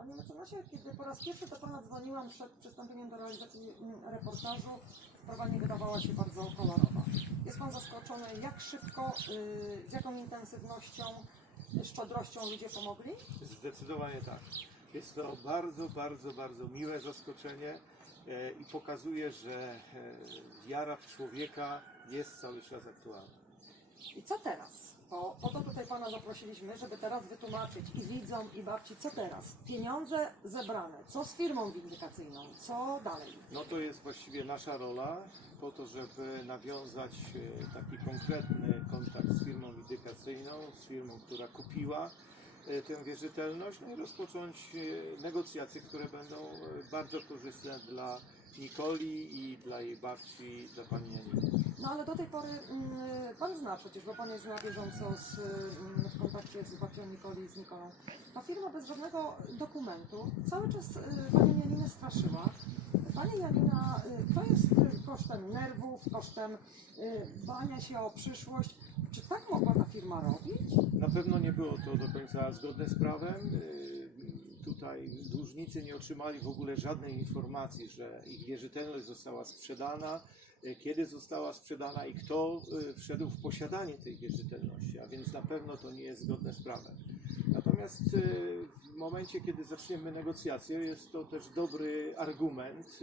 Panie mecenasie, kiedy po raz pierwszy do Pana dzwoniłam przed przystąpieniem do realizacji reportażu, sprawa nie wydawała się bardzo kolorowa. Jest Pan zaskoczony, jak szybko, y, z jaką intensywnością, y, szczodrością ludzie pomogli? Zdecydowanie tak. Jest to bardzo, bardzo, bardzo miłe zaskoczenie e, i pokazuje, że e, wiara w człowieka jest cały czas aktualna. I co teraz? Bo po to tutaj Pana zaprosiliśmy, żeby teraz wytłumaczyć i widzom, i babci, co teraz? Pieniądze zebrane, co z firmą windykacyjną, co dalej? No to jest właściwie nasza rola po to, żeby nawiązać e, taki konkretny kontakt z firmą windykacyjną, z firmą, która kupiła e, tę wierzytelność, no i rozpocząć e, negocjacje, które będą bardzo korzystne dla Nikoli i dla jej babci, dla pani Janiny. No ale do tej pory mm, Pan zna przecież, bo Pan jest na bieżąco z, mm, w kontakcie z babcią Nikoli i z Nikolą. Ta firma bez żadnego dokumentu cały czas y, Panią Janinę straszyła. Pani Janina, y, to jest y, kosztem nerwów, kosztem y, bania się o przyszłość. Czy tak mogła ta firma robić? Na pewno nie było to do końca zgodne z prawem. Tutaj dłużnicy nie otrzymali w ogóle żadnej informacji, że ich wierzytelność została sprzedana, kiedy została sprzedana i kto yy, wszedł w posiadanie tej wierzytelności, a więc na pewno to nie jest zgodne z prawem. Natomiast yy, w momencie, kiedy zaczniemy negocjacje, jest to też dobry argument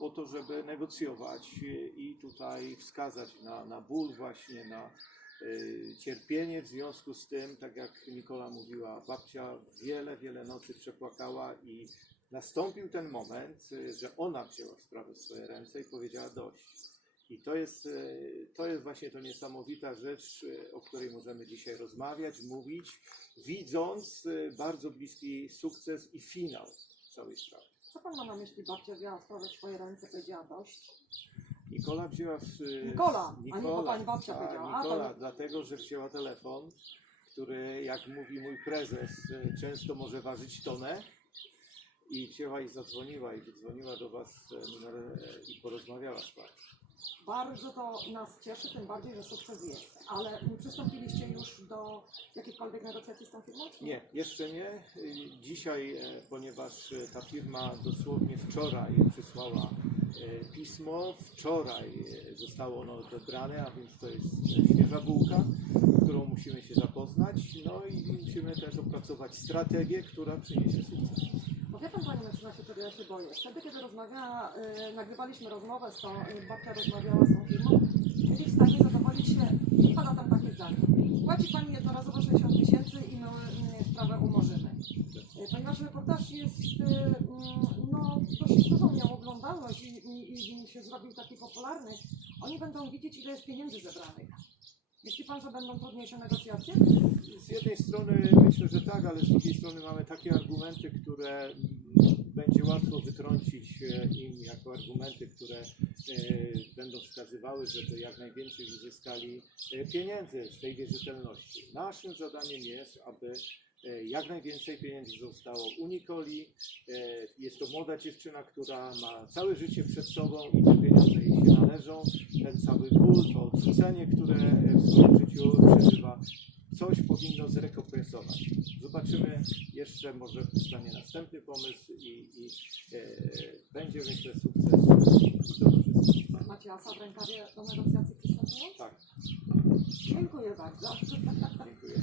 po to, żeby negocjować i tutaj wskazać na, na ból właśnie, na, cierpienie w związku z tym, tak jak Nikola mówiła, babcia wiele, wiele nocy przepłakała i nastąpił ten moment, że ona wzięła sprawę w swoje ręce i powiedziała dość. I to jest, y, to jest właśnie to niesamowita rzecz, y, o której możemy dzisiaj rozmawiać, mówić, widząc y, bardzo bliski sukces i finał całej sprawy. Co Pan ma na myśli? Babcia wzięła sprawę w swoje ręce, powiedziała dość. Nikola wzięła w... Nikola, a nie, bo pani babcia powiedziała. A, to Nikola, nie. dlatego, że wzięła telefon, który, jak mówi mój prezes, często może ważyć tonę. I wzięła i zadzwoniła i wydzwoniła do Was e, numer e, i porozmawiała z Panią. Bardzo to nas cieszy, tym bardziej, że sukces jest. Ale przystąpiliście już do jakichkolwiek negocjacji z tą firmą? czy Nie, jeszcze nie. Dzisiaj, e, ponieważ e, ta firma dosłownie wczoraj przysłała e, pismo, wczoraj e, zostało ono odebrane, a więc to jest e, świeża bułka, którą musimy się zapoznać, no i musimy też opracować strategię, która przyniesie sukces. Wie pan, panie mecenasie, czego ja się boję. Wtedy, kiedy rozmawiała, y, nagrywaliśmy rozmowę z tą, y, babcia rozmawiała z tą firmą, byli w stanie zadowolić się, pada tam takie zdanie. Płaci pani jednorazowo 60 tysięcy i my y, sprawę umorzymy. Y, Ponieważ reportaż jest, y, mm, no, dość dużą miał oglądalność i, i, i się zrobił taki popularny, oni będą widzieć, ile jest pieniędzy zebranych. Myśli pan, że będą trudniejsze negocjacje? Z jednej strony myślę, że tak, ale z drugiej strony mamy takie argumenty, które będzie łatwo wytrącić e, im jako argumenty, które e, będą wskazywały, żeby jak najwięcej uzyskali e, pieniędzy z tej wierzytelności. Naszym zadaniem jest, aby jak najwięcej pieniędzy zostało u Nikoli. E, Jest to młoda dziewczyna, która ma całe życie przed sobą i te pieniądze jej się należą. Ten cały ból, to odrzucenie, które e, w swoim życiu przeżywa, coś powinno zrekompensować. Zobaczymy jeszcze, może powstanie następny pomysł i, i e, będzie myślę sukces. Macie asa w rękawie do negocjacji przystępując? Tak, Dziękuję bardzo. dziękuję.